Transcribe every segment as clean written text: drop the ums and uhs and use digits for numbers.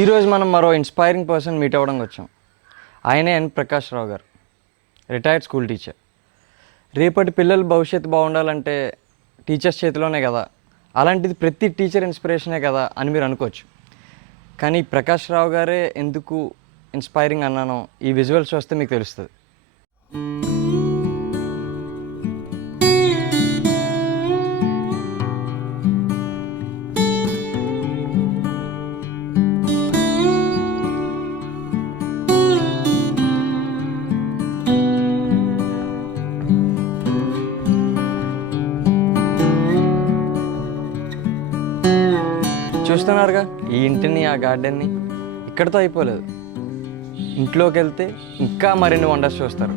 ఈరోజు మనం మరో ఇన్స్పైరింగ్ పర్సన్ మీట్ అవ్వడానికి వచ్చాం. ఆయనే ప్రకాష్ రావు గారు, రిటైర్డ్ స్కూల్ టీచర్. రేపటి పిల్లల భవిష్యత్తు బాగుండాలంటే టీచర్స్ చేతిలోనే కదా, అలాంటిది ప్రతి టీచర్ ఇన్స్పిరేషనే కదా అని మీరు అనుకోవచ్చు. కానీ ప్రకాష్ రావు గారే ఎందుకు ఇన్స్పైరింగ్ అన్నానో ఈ విజువల్స్ చూస్తే మీకు తెలుస్తుంది. చూస్తున్నారుగా ఈ ఇంటిని, ఆ గార్డెన్ని. ఇక్కడితో అయిపోలేదు, ఇంట్లోకి వెళ్తే ఇంకా మరిన్ని వండర్స్ చూస్తారు.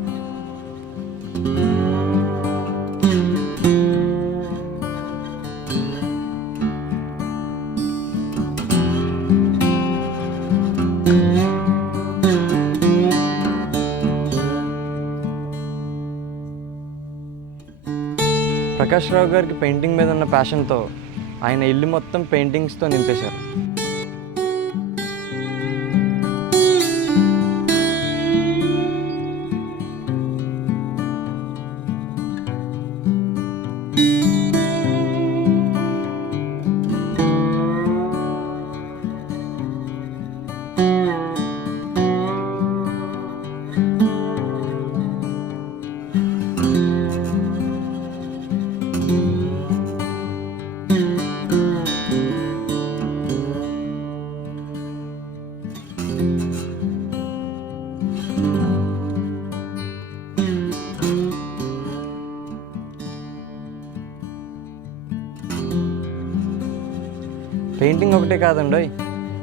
ప్రకాష్ రావు గారికి పెయింటింగ్ మీద ఉన్న ప్యాషన్తో ఆయన ఇల్లు మొత్తం పెయింటింగ్స్తో నింపేశారు. పెయింటింగ్ ఒకటే కాదండి,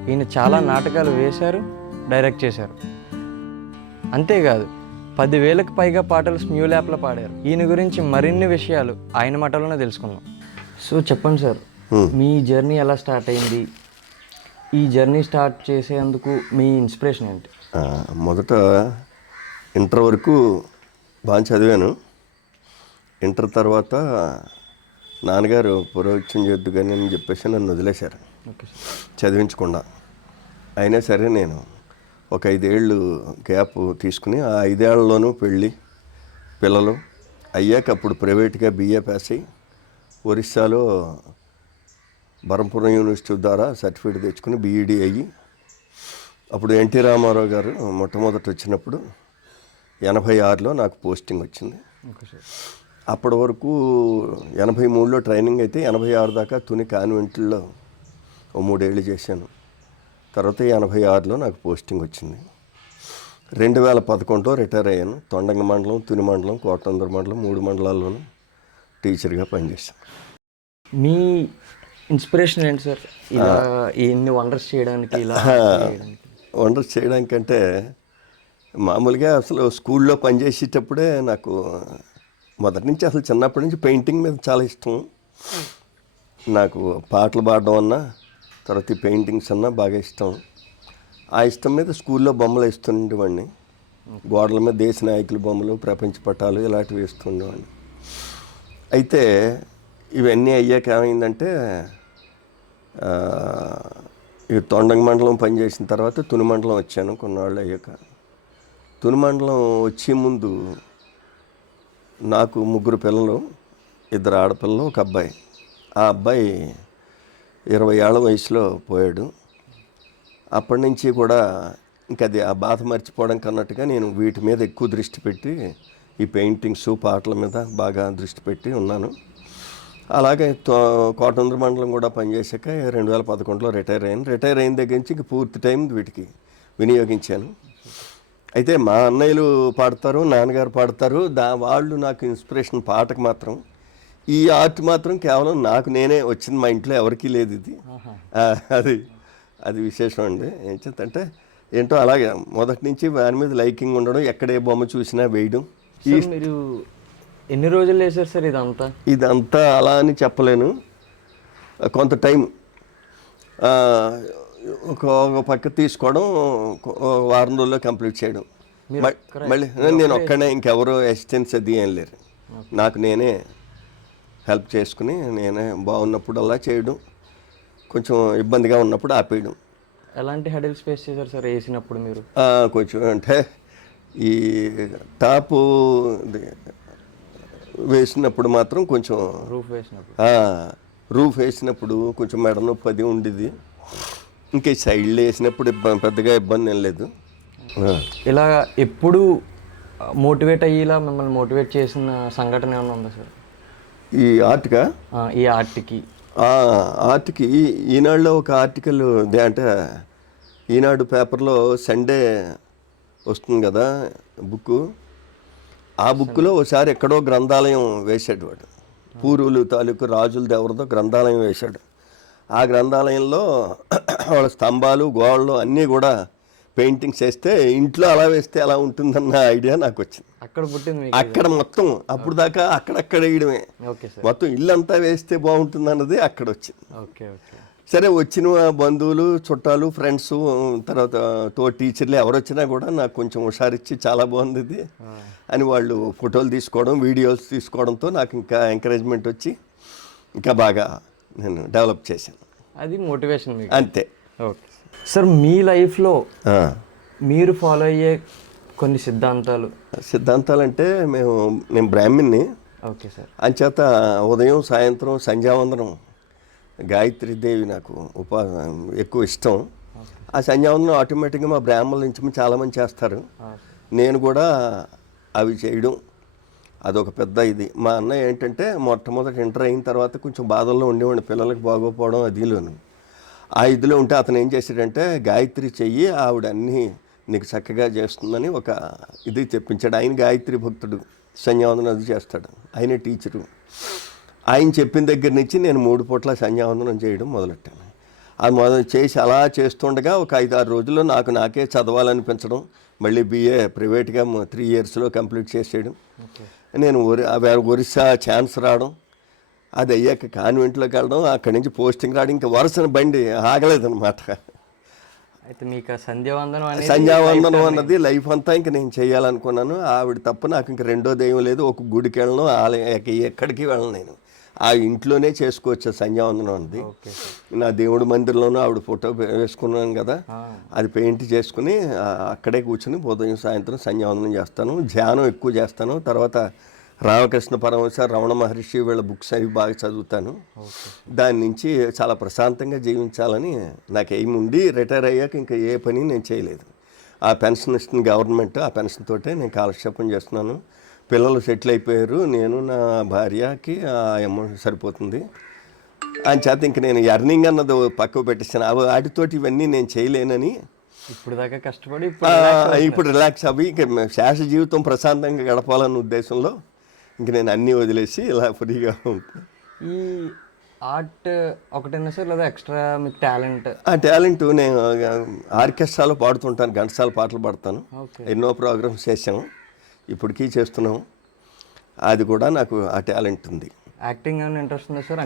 ఈయన చాలా నాటకాలు వేశారు, డైరెక్ట్ చేశారు. అంతేకాదు 10,000కు పైగా పాటలు స్మ్యూల్ యాప్లో పాడారు. ఈయన గురించి మరిన్ని విషయాలు ఆయన మాటలోనే తెలుసుకుందాం. సో చెప్పండి సార్, మీ జర్నీ ఎలా స్టార్ట్ అయింది? ఈ జర్నీ స్టార్ట్ చేసేందుకు మీ ఇన్స్పిరేషన్ ఏంటి? మొదట ఇంటర్ వరకు బాగా చదివాను. ఇంటర్ తర్వాత నాన్నగారు పురోహిత్యం చేద్దు కానీ అని చెప్పేసి నన్ను వదిలేశారు, చదివించకుండా. అయినా సరే నేను ఒక 5 ఏళ్ళు గ్యాప్ తీసుకుని ఆ 5 ఏళ్లలోనూ పెళ్ళి, పిల్లలు అయ్యాక అప్పుడు ప్రైవేట్గా BA పాస్ అయ్యి ఒరిస్సాలో బరంపురం యూనివర్సిటీ ద్వారా సర్టిఫికేట్ తెచ్చుకుని BEd అయ్యి, అప్పుడు ఎన్టీ రామారావు గారు మొట్టమొదటి వచ్చినప్పుడు 86లో నాకు పోస్టింగ్ వచ్చింది. అప్పటి వరకు 83లో ట్రైనింగ్ అయితే 86 దాకా తుని కాన్వెంట్లో 3 ఏళ్ళు చేశాను. తర్వాత 86లో నాకు పోస్టింగ్ వచ్చింది. 2011లో రిటైర్ అయ్యాను. తొండంగ మండలం, తుని మండలం, కోటందూరు మండలం 3 మండలాల్లోనూ టీచర్గా పనిచేశాను. మీ ఇన్స్పిరేషన్ ఏంటి సార్, ఇలా ఎన్ని వండర్స్ చేయడానికి? ఇలా వండర్స్ చేయడానికంటే మామూలుగా అసలు స్కూల్లో పనిచేసేటప్పుడే నాకు మొదటి నుంచి, అసలు చిన్నప్పటి నుంచి పెయింటింగ్ మీద చాలా ఇష్టం. నాకు పాటలు పాడడం అన్నా, తర్వాత ఈ పెయింటింగ్స్ అన్నా బాగా ఇష్టం. ఆ ఇష్టం మీద స్కూల్లో బొమ్మలు వేస్తుండేవాడిని. గోడల మీద దేశ నాయకుల బొమ్మలు, ప్రపంచ పటాలు ఇలాంటివి వేస్తుండేవాడిని. అయితే ఇవన్నీ అయ్యాక ఏమైందంటే, ఈ తొండంగ మండలం పనిచేసిన తర్వాత తుని మండలం వచ్చాను. కొన్నాళ్ళు అయ్యాక తుని మండలం వచ్చే ముందు నాకు 3 పిల్లలు, 2 ఆడపిల్లలు, 1 అబ్బాయి. ఆ అబ్బాయి 20 ఏళ్ల వయసులో పోయాడు. అప్పటి నుంచి కూడా ఇంకా అది ఆ బాధ మర్చిపోవడం కన్నట్టుగా నేను వీటి మీద ఎక్కువ దృష్టి పెట్టి, ఈ పెయింటింగ్స్, పాటల మీద బాగా దృష్టి పెట్టి ఉన్నాను. అలాగే కోటందూరు మండలం కూడా పనిచేసాక 2011లో రిటైర్ అయ్యాను. రిటైర్ అయిన దగ్గర నుంచి ఇంక పూర్తి టైం వీటికి వినియోగించాను. అయితే మా అన్నయ్యలు పాడతారు, నాన్నగారు పాడతారు, వాళ్ళు నాకు ఇన్స్పిరేషన్. పాటకు మాత్రం, ఈ ఆర్ట్ మాత్రం కేవలం నాకు నేనే వచ్చింది, మా ఇంట్లో ఎవరికీ లేదు ఇది. అది విశేషం అండి. ఏం చేద్దంటే ఏంటో అలాగే మొదటి నుంచి దాని మీద లైకింగ్ ఉండడం, ఎక్కడే బొమ్మ చూసినా వేయడం. మీరు ఎన్ని రోజులు వేసారు సార్ ఇదంతా అలా అని చెప్పలేను, కొంత టైం. ఒక పక్క తీసుకోవడం, వారం రోజుల్లో కంప్లీట్ చేయడం. మళ్ళీ నేను ఒక్కడే, ఇంకెవరో అసిస్టెన్స్ అది ఏం లేరు. నాకు నేనే హెల్ప్ చేసుకుని, నేనే బాగున్నప్పుడు అలా చేయడం, కొంచెం ఇబ్బందిగా ఉన్నప్పుడు ఆపేయడం. ఎలాంటి హెడల్స్ ఫేస్ చేశారు సార్ వేసినప్పుడు మీరు? కొంచెం అంటే ఈ టాపు వేసినప్పుడు మాత్రం కొంచెం రూఫ్ వేసినప్పుడు రూఫ్ వేసినప్పుడు కొంచెం మెడ నొప్పి అది ఉండేది. ఇంకా ఈ సైడ్లు వేసినప్పుడు పెద్దగా ఇబ్బంది ఏం లేదు. ఇలా ఎప్పుడు మోటివేట్ అయ్యేలా మిమ్మల్ని మోటివేట్ చేసిన సంఘటన ఏమైనా ఉందా సార్? ఈ ఆర్ట్కా? ఈ ఆర్ట్కి ఆర్ట్కి ఈనాడులో ఒక ఆర్టికల్ అంటే ఈనాడు పేపర్లో సండే వస్తుంది కదా బుక్కు. ఆ బుక్లో ఒకసారి ఎక్కడో గ్రంథాలయం వేసాడు వాడు. పూర్వులు తాలూకు రాజులది ఎవరిదో గ్రంథాలయం వేశాడు. ఆ గ్రంథాలయంలో వాళ్ళ స్తంభాలు గోడలు అన్నీ కూడా పెయింటింగ్స్ వేస్తే ఇంట్లో అలా వేస్తే ఎలా ఉంటుందన్న ఐడియా నాకు వచ్చింది. అక్కడ పుట్టింది అక్కడ మొత్తం అప్పుడు దాకా అక్కడక్కడ వేయడమే, ఓకే సార్. మొత్తం ఇల్లంతా వేస్తే బాగుంటుంది అన్నది అక్కడ వచ్చింది. Okay okay. సరే వచ్చిన బంధువులు చుట్టాలు ఫ్రెండ్స్ తర్వాత టీచర్లు ఎవరు వచ్చినా కూడా నాకు కొంచెం హుషారిచ్చి చాలా బాగుంది ఇది అని వాళ్ళు ఫోటోలు తీసుకోవడం వీడియోస్ తీసుకోవడంతో నాకు ఇంకా ఎంకరేజ్మెంట్ వచ్చి ఇంకా బాగా నేను డెవలప్ చేశాను. అది మోటివేషన్ మీకు? అంతే. Okay sir. మీ లైఫ్లో మీరు ఫాలో అయ్యే కొన్ని సిద్ధాంతాలు అంటే నేను బ్రాహ్మణ్ణి. Okay sir. అంచేత ఉదయం సాయంత్రం సంధ్యావందనం గాయత్రీదేవి నాకు ఎక్కువ ఇష్టం. ఆ సంధ్యావందనం ఆటోమేటిక్గా మా బ్రాహ్మణుల నుంచి చాలామంది చేస్తారు. నేను కూడా అవి చేయడం అదొక పెద్ద ఇది. మా అన్నయ్య ఏంటంటే మొట్టమొదటి ఇంటర్ అయిన తర్వాత కొంచెం బాధల్లో ఉండేవాడిని, పిల్లలకి బాగోపోవడం అదిలోను. ఆ ఇదిలో ఉంటే అతను ఏం చేశాడంటే గాయత్రి చెయ్యి, ఆవిడ అన్నీ నీకు చక్కగా చేస్తుందని ఒక ఇది తెప్పించాడు. ఆయన గాయత్రి భక్తుడు, సంధ్యావందనం అది చేస్తాడు, ఆయనే టీచరు. ఆయన చెప్పిన దగ్గర నుంచి నేను 3 పూట్ల సంధ్యావందనం చేయడం మొదలెట్టాను. అది చేసి అలా చేస్తుండగా ఒక 5-6 రోజుల్లో నాకే చదవాలనిపించడం, మళ్ళీ BA ప్రైవేట్గా 3 ఇయర్స్లో కంప్లీట్ చేసేయడం. నేను ఒరిస్సా ఛాన్స్ రావడం, అది అయ్యాక కాన్వెంట్లోకి వెళ్ళడం, అక్కడి నుంచి పోస్టింగ్ రావడం, ఇంకా వరుసన బండి ఆగలేదన్నమాట. అయితే మీకు సంధ్యావందనం అన్నది లైఫ్ అంతా ఇంకా నేను చేయాలనుకున్నాను. ఆవిడ తప్ప నాకు ఇంక రెండో దైవం లేదు. ఒక గుడికి వెళ్ళను, ఎక్కడికి వెళ్ళను. నేను ఆ ఇంట్లోనే చేసుకోవచ్చు సంధ్యావందనం అన్నది. నా దేవుడి మందిరంలోనూ ఆవిడ ఫోటో వేసుకున్నాను కదా, అది పెయింట్ చేసుకుని అక్కడే కూర్చుని ఉదయం సాయంత్రం సంధ్యావందనం చేస్తాను. ధ్యానం ఎక్కువ చేస్తాను. తర్వాత రామకృష్ణ పరమహంస, రమణ మహర్షి వీళ్ళ బుక్స్ అవి బాగా చదువుతాను. దాని నుంచి చాలా ప్రశాంతంగా జీవించాలని నాకు ఎయిమ్ ఉండి రిటైర్ అయ్యాక ఇంకా ఏ పని నేను చేయలేదు. ఆ పెన్షన్ ఇస్తుంది గవర్నమెంట్, ఆ పెన్షన్ తోటే నేను కాలక్షేపం చేస్తున్నాను. పిల్లలు సెటిల్ అయిపోయారు, నేను నా భార్యకి ఆ అమౌంట్ సరిపోతుంది. అని చేత ఇంక నేను ఎర్నింగ్ అన్నది పక్కకు పెట్టేస్తాను. వాటితోటి ఇవన్నీ నేను చేయలేనని ఇప్పుడు దాకా కష్టపడి ఇప్పుడు రిలాక్స్ అవి ఇంక శేష జీవితం ప్రశాంతంగా గడపాలన్న ఉద్దేశంలో ఇంక నేను అన్నీ వదిలేసి ఇలా ఫ్రీగా ఉంటాను. ఈ ఆర్ట్ ఒకటేనా సార్, లేదా ఎక్స్ట్రా మీకు టాలెంట్? ఆ టాలెంట్ నేను ఆర్కెస్ట్రాలో పాడుతుంటాను, ఘంటసాల పాటలు పాడతాను. ఎన్నో ప్రోగ్రామ్స్ చేసాము, ఇప్పటికీ చేస్తున్నాము. అది కూడా నాకు ఆ టాలెంట్ ఉంది. యాక్టింగ్ ఏమైనా ఇంట్రెస్ట్ ఉందా సార్?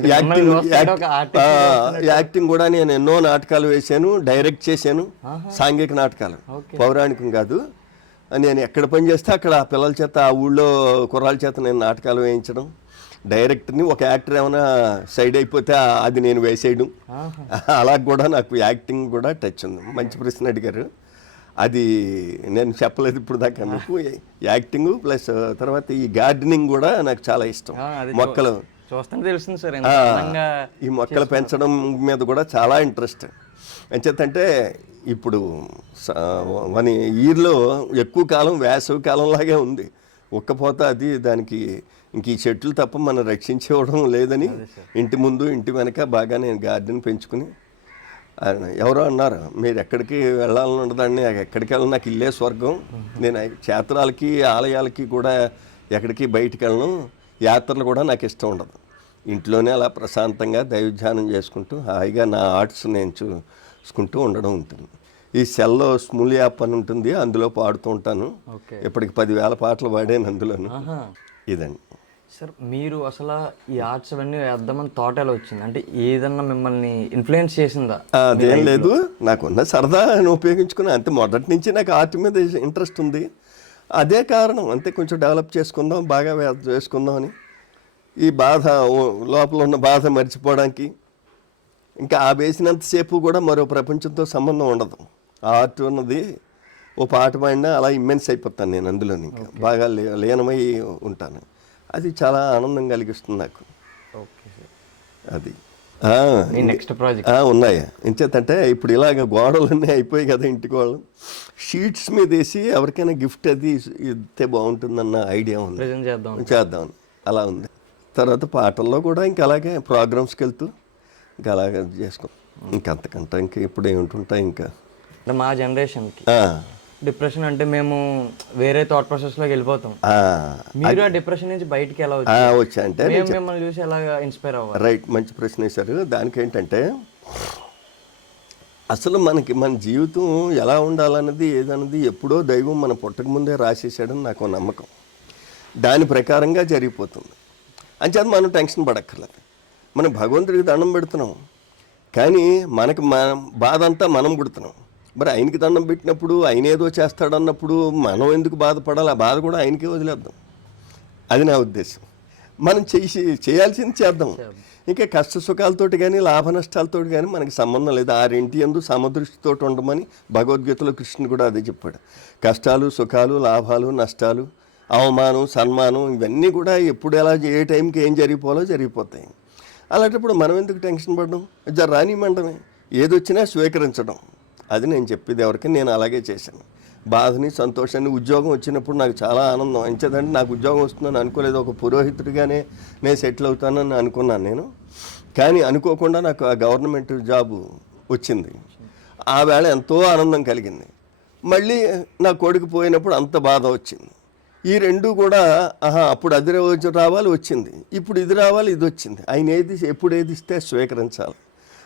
యాక్టింగ్ కూడా నేను ఎన్నో నాటకాలు వేశాను, డైరెక్ట్ చేశాను. సాంఘిక నాటకాలు, పౌరాణికం కాదు. నేను ఎక్కడ పని చేస్తే అక్కడ ఆ పిల్లల చేత, ఆ ఊళ్ళో కుర్రాల చేత నేను నాటకాలు వేయించడం. డైరెక్టర్ని ఒక యాక్టర్ ఏమైనా సైడ్ అయిపోతే అది నేను వేసేయడం. అలా కూడా నాకు యాక్టింగ్ కూడా టచ్ ఉంది. మంచి ప్రశ్న అడిగారు. అది నేను చెప్పలేదు ఇప్పుడు దాకా. నాకు యాక్టింగ్ ప్లస్ తర్వాత ఈ గార్డెనింగ్ కూడా నాకు చాలా ఇష్టం. మొక్కలు చూస్తుంటే తెలుస్తుంది సార్, ఈ మొక్కలు పెంచడం మీద కూడా చాలా ఇంట్రెస్ట్. ఎంచేతంటే ఇప్పుడు 1 ఇయర్లో ఎక్కువ కాలం వేసవి కాలంలాగే ఉంది. ఒక్కపోత అది దానికి ఇంక ఈ చెట్లు తప్ప మనం రక్షించేవడం లేదని ఇంటి ముందు ఇంటి వెనక బాగా నేను గార్డెన్ పెంచుకుని. ఎవరో అన్నారు మీరు ఎక్కడికి వెళ్ళాలని ఉండదండి, ఎక్కడికి వెళ్ళాలి, నాకు ఇల్లే స్వర్గం. నేను క్షేత్రాలకి ఆలయాలకి కూడా ఎక్కడికి బయటికి వెళ్ళను, యాత్రలు కూడా నాకు ఇష్టం ఉండదు. ఇంట్లోనే అలా ప్రశాంతంగా దైవధ్యానం చేసుకుంటూ హాయిగా నా ఆర్ట్స్ నేను చూసుకుంటూ ఉండడం ఉంటుంది. ఈ సెల్లో స్మూల్ యాప్ అని ఉంటుంది, అందులో పాడుతూ ఉంటాను. ఇప్పటికి 10,000 పాటలు పాడాను అందులోను. ఇదండి సార్. మీరు అసలు ఈ ఆర్ట్స్ అవన్నీ వేద్దామని థాట్ ఎలా వచ్చింది? అంటే ఏదన్నా మిమ్మల్ని ఇన్ఫ్లుయెన్స్ చేసిందా? అదేం లేదు, నాకున్న సరదాని ఉపయోగించుకుని అంతే. మొదటి నుంచి నాకు ఆర్ట్ మీద ఇంట్రెస్ట్ ఉంది, అదే కారణం. అంతే, కొంచెం డెవలప్ చేసుకుందాం, బాగా చేసుకుందాం అని. ఈ బాధ, లోపల ఉన్న బాధ మర్చిపోవడానికి ఇంకా ఆ వేసినంతసేపు కూడా మరో ప్రపంచంతో సంబంధం ఉండదు. ఆ ఆర్ట్ ఉన్నది ఓ పాట పాడినా అలా ఇమ్మెన్స్ అయిపోతాను నేను అందులో, ఇంకా బాగా లీనమై ఉంటాను. అది చాలా ఆనందం కలిగిస్తుంది నాకు. Okay sir. అది నెక్స్ట్ ప్రాజెక్ట్ ఉన్నాయి. ఎంచేతంటే ఇప్పుడు ఇలాగ గోడలన్నీ అయిపోయి కదా ఇంటికి వాళ్ళు షీట్స్ మీద వేసి ఎవరికైనా గిఫ్ట్ అది ఇస్తే బాగుంటుందన్న ఐడియా ఉంది. ప్రెజెంట్ చేద్దామని అలా ఉంది. తర్వాత పాటల్లో కూడా ఇంకా అలాగే ప్రోగ్రామ్స్కి వెళ్తూ ఇంకా అలాగే చేసుకో, ఇంకంతకంటే ఇంకా ఇప్పుడు ఏమిటుంటాయి ఇంకా. అంటే మా జనరేషన్కి డిప్రెషన్ అంటే మేము వేరే థాట్ ప్రాసెస్లోకి వెళ్ళిపోతాం. మీరు ఆ డిప్రెషన్ నుంచి బయటికి ఎలా వచ్చా అంటే మిమ్మల్ని చూసి ఎలా ఇన్స్పైర్ అవ్వాలి? రైట్, మంచి ప్రశ్న వేశారు. దానికి ఏంటంటే అసలు మన జీవితం ఎలా ఉండాలన్నది ఏదన్నది ఎప్పుడో దైవం మన పుట్టక ముందే రాసేసాడని నాకు నమ్మకం. దాని ప్రకారంగా జరిగిపోతుంది. అంచేత మనం టెన్షన్ పడక్కర్లేదు. మనం భగవంతుడికి దండం పెడుతున్నాం, కానీ మనకి బాధ అంతా మనం పుడుతున్నాం. మరి ఆయనకి దండం పెట్టినప్పుడు ఆయన ఏదో చేస్తాడన్నప్పుడు మనం ఎందుకు బాధపడాలి? ఆ బాధ కూడా ఆయనకే వదిలేద్దాం. అది నా ఉద్దేశం. మనం చేయాల్సింది చేద్దాం. ఇంకా కష్ట సుఖాలతోటి కానీ లాభ నష్టాలతోటి కానీ మనకి సంబంధం లేదు. ఆ రెంటి యందు సమదృష్టితో ఉండమని భగవద్గీతలో కృష్ణుడు కూడా అదే చెప్పాడు. కష్టాలు సుఖాలు లాభాలు నష్టాలు అవమానం సన్మానం ఇవన్నీ కూడా ఎప్పుడు ఎలా ఏ టైంకి ఏం జరిగిపోవాలో జరిగిపోతాయి. అలాంటప్పుడు మనం ఎందుకు టెన్షన్ పడడం? రానివ్వడమే, ఏదొచ్చినా స్వీకరించడం. అది నేను చెప్పేది ఎవరికి. నేను అలాగే చేశాను. బాధని సంతోషాన్ని ఉద్యోగం వచ్చినప్పుడు నాకు చాలా ఆనందం. ఎంచేదంటే నాకు ఉద్యోగం వస్తుందని అనుకోలేదు. ఒక పురోహితుడిగానే నేను సెటిల్ అవుతానని అనుకున్నాను నేను. కానీ అనుకోకుండా నాకు ఆ గవర్నమెంట్ జాబు వచ్చింది. ఆ వేళ ఎంతో ఆనందం కలిగింది. మళ్ళీ నా కొడుకు పోయినప్పుడు అంత బాధ వచ్చింది. ఈ రెండు కూడా అప్పుడు అది రావాలి వచ్చింది, ఇప్పుడు ఇది రావాలి ఇది వచ్చింది. ఆయన ఎప్పుడు ఏది ఇస్తే స్వీకరించాలి.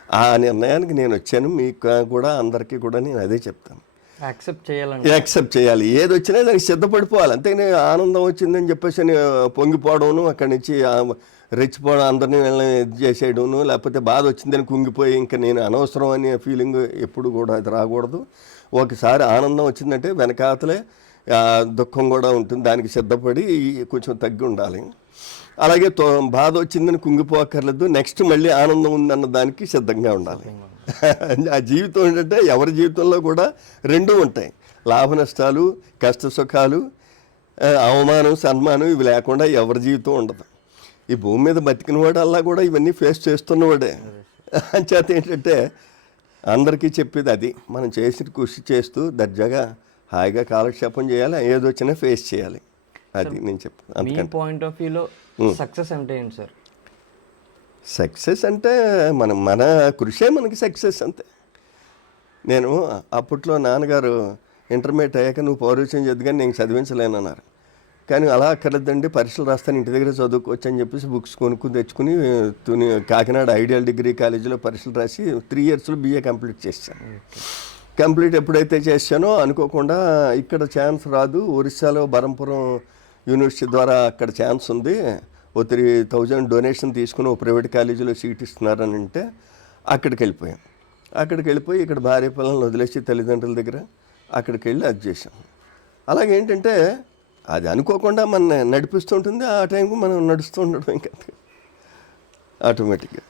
ఆ నిర్ణయానికి నేను వచ్చాను. మీకు కూడా అందరికీ కూడా నేను అదే చెప్తాను. యాక్సెప్ట్ చేయాలి. ఏది వచ్చినా దానికి సిద్ధపడిపోవాలి. అంతేగాని ఆనందం వచ్చిందని చెప్పేసి పొంగిపోవడం, అక్కడి నుంచి రెచ్చిపోవడం, అందరినీ ఇది చేసేయడం, లేకపోతే బాధ వచ్చిందని కుంగిపోయి ఇంకా నేను అనవసరం అనే ఫీలింగ్ ఎప్పుడు కూడా అది రాకూడదు. ఒకసారి ఆనందం వచ్చిందంటే వెనకాతలే దుఃఖం కూడా ఉంటుంది. దానికి సిద్ధపడి కొంచెం తగ్గి ఉండాలి. అలాగే బాధ వచ్చిందని కుంగిపోక్కర్లేదు. నెక్స్ట్ మళ్ళీ ఆనందం ఉందన్న దానికి సిద్ధంగా ఉండాలి. ఆ జీవితం ఏంటంటే ఎవరి జీవితంలో కూడా రెండూ ఉంటాయి. లాభ నష్టాలు కష్ట సుఖాలు అవమానం సన్మానం ఇవి లేకుండా ఎవరి జీవితం ఉండదు. ఈ భూమి మీద బతికినవాడు అలా కూడా ఇవన్నీ ఫేస్ చేస్తున్నవాడే. అంచేత ఏంటంటే అందరికీ చెప్పేది అది. మనం చేసి కృషి చేస్తూ దర్జాగా హాయిగా కాలక్షేపం చేయాలి. ఏదొచ్చినా ఫేస్ చేయాలి. అది నేను చెప్తాను. మీ పాయింట్ ఆఫ్ వ్యూలో సక్సెస్ అంటే ఏంటి సార్? సక్సెస్ అంటే మన కృషే మనకి సక్సెస్ అంతే. నేను అప్పట్లో నాన్నగారు ఇంటర్మీడియట్ అయ్యాక నువ్వు పౌరుషం చదివి కానీ నేను చదివించలేనన్నారు. కానీ అలా అక్కర్లేదండి, పరీక్షలు రాస్తాను ఇంటి దగ్గర చదువుకోవచ్చు అని చెప్పేసి బుక్స్ తెచ్చుకుని కాకినాడ ఐడియల్ డిగ్రీ కాలేజీలో పరీక్షలు రాసి 3 yearsలో BA కంప్లీట్ చేశాను. కంప్లీట్ ఎప్పుడైతే చేశానో అనుకోకుండా ఇక్కడ ఛాన్స్ రాదు, ఒరిస్సాలో బరంపురం యూనివర్సిటీ ద్వారా అక్కడ ఛాన్స్ ఉంది, ఓ 3,000 డొనేషన్ తీసుకుని ఓ ప్రైవేట్ కాలేజీలో సీట్ ఇస్తున్నారని అంటే అక్కడికి వెళ్ళిపోయాం. అక్కడికి వెళ్ళిపోయి ఇక్కడ భార్య పిల్లలను వదిలేసి తల్లిదండ్రుల దగ్గర అక్కడికి వెళ్ళి అది చేసాం. అలాగేంటంటే అది అనుకోకుండా మన నడిపిస్తుంటుంది. ఆ టైంకు మనం నడుస్తూ ఉండడం ఇంకా ఆటోమేటిక్గా.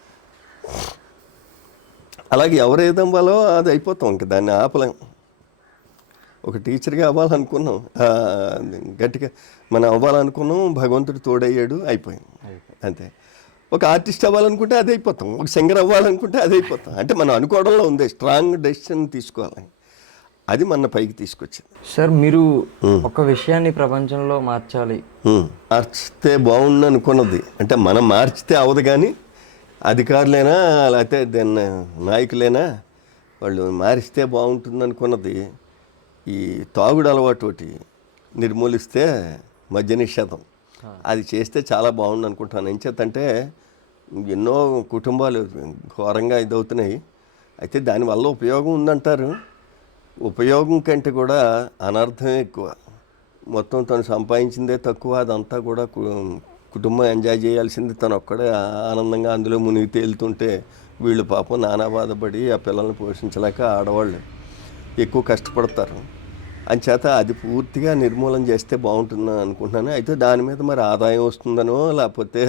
అలాగే ఎవరు ఏదవ్వాలో అది అయిపోతాం, ఇంకా దాన్ని ఆపలేం. ఒక టీచర్గా అవ్వాలనుకున్నాం, గట్టిగా మనం అవ్వాలనుకున్నాం, భగవంతుడు తోడయ్యాడు, అయిపోయాం అంతే. ఒక ఆర్టిస్ట్ అవ్వాలనుకుంటే అది అయిపోతాం, ఒక సింగర్ అవ్వాలనుకుంటే అది అయిపోతాం. అంటే మనం అనుకోవడంలో ఉంది, స్ట్రాంగ్ డెసిషన్ తీసుకోవాలి. అది మన పైకి తీసుకొచ్చింది. సార్ మీరు ఒక విషయాన్ని ప్రపంచంలో మార్చాలి, మార్చితే బాగుండు అనుకున్నది అంటే మనం మార్చితే అవదు, కానీ అధికారులైనా లేకపోతే దాన్ని నాయకులైనా వాళ్ళు మారిస్తే బాగుంటుంది అనుకున్నది. ఈ తాగుడు అలవాటు ఒకటి నిర్మూలిస్తే మద్య నిషేధం అది చేస్తే చాలా బాగుండు అనుకుంటాను. ఏం చేతంటే ఎన్నో కుటుంబాలు ఘోరంగా ఇదవుతున్నాయి. అయితే దానివల్ల ఉపయోగం ఉందంటారు, ఉపయోగం కంటే కూడా అనర్థమే ఎక్కువ. మొత్తం తను సంపాదించిందే తక్కువ, అదంతా కూడా కుటుంబం ఎంజాయ్ చేయాల్సింది తను ఒక్కడే ఆనందంగా అందులో మునిగి తేలుతుంటే వీళ్ళు పాపం నానా బాధపడి ఆ పిల్లల్ని పోషించలేక ఆడవాళ్ళు ఎక్కువ కష్టపడతారు. అంచేత అది పూర్తిగా నిర్మూలన చేస్తే బాగుంటుందని అనుకుంటున్నాను. అయితే దాని మీద మరి ఆదాయం వస్తుందనో లేకపోతే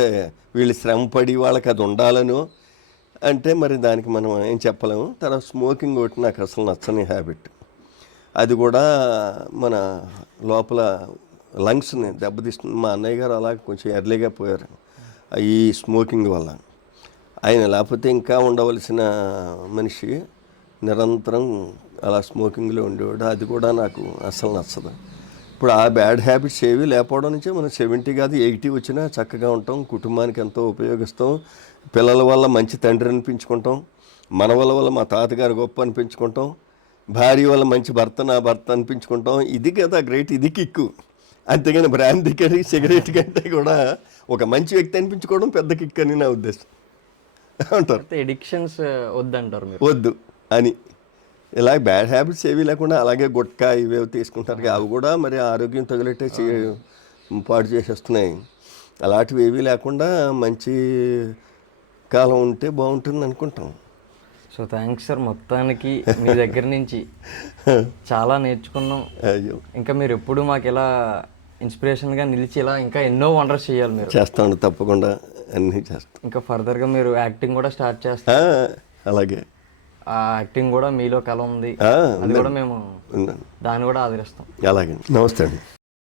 వీళ్ళు శ్రమ పడి వాళ్ళకి అది ఉండాలనో అంటే మరి దానికి మనం ఏం చెప్పలేము. తర్వాత స్మోకింగ్ ఒకటి నాకు అసలు నచ్చని హ్యాబిట్. అది కూడా మన లోపల లంగ్స్ని దెబ్బతీస్తుంది. మా అన్నయ్య గారు అలా కొంచెం ఎర్లీగా పోయారు ఈ స్మోకింగ్ వల్ల. ఆయన లేకపోతే ఇంకా ఉండవలసిన మనిషి నిరంతరం అలా స్మోకింగ్లో ఉండేవాడు. అది కూడా నాకు అస్సలు నచ్చదు. ఇప్పుడు ఆ బ్యాడ్ హ్యాబిట్స్ ఏవి లేకపోవడం నుంచే మనం 70 కాదు 80 వచ్చినా చక్కగా ఉంటాం, కుటుంబానికి ఎంతో ఉపయోగిస్తాం, పిల్లల వల్ల మంచి తండ్రి అనిపించుకుంటాం, మనవల వల్ల మా తాతగారు గొప్ప అనిపించుకుంటాం, భార్య వల్ల మంచి భర్త నా భర్త అనిపించుకుంటాం. ఇది కదా గ్రేట్, ఇది కిక్కు. అంతేగాని బ్రాందీ కానీ సిగరెట్ కంటే కూడా ఒక మంచి వ్యక్తి అనిపించుకోవడం పెద్ద కిక్ అని నా ఉద్దేశం అంటారు. ఎడిక్షన్స్ వద్దంటారు మీరు? వద్దు అని ఇలా బ్యాడ్ హ్యాబిట్స్ ఏవి లేకుండా అలాగే గుట్కా ఇవేవి తీసుకుంటారు. అవి కూడా మరి ఆరోగ్యం తగిలేట్టే పాడు చేసేస్తున్నాయి. అలాంటివి ఏవి లేకుండా మంచి కాలం ఉంటే బాగుంటుంది అనుకుంటాం. సో థ్యాంక్స్ సార్, మొత్తానికి మీ దగ్గర నుంచి చాలా నేర్చుకున్నాం. అయ్యో, ఇంకా మీరు ఎప్పుడు మాకు ఇలా ఇన్స్పిరేషన్గా నిలిచి ఇలా ఇంకా ఎన్నో వండర్స్ చేయాలి మీరు. చేస్తాను, తప్పకుండా అన్నీ చేస్తాను. ఇంకా ఫర్దర్గా మీరు యాక్టింగ్ కూడా స్టార్ట్ చేస్తారు. అలాగే ఆ యాక్టింగ్ కూడా మీలో కళ ఉంది, అది కూడా మేము దాన్ని కూడా ఆదరిస్తాం. అలాగే. నమస్తే అండి.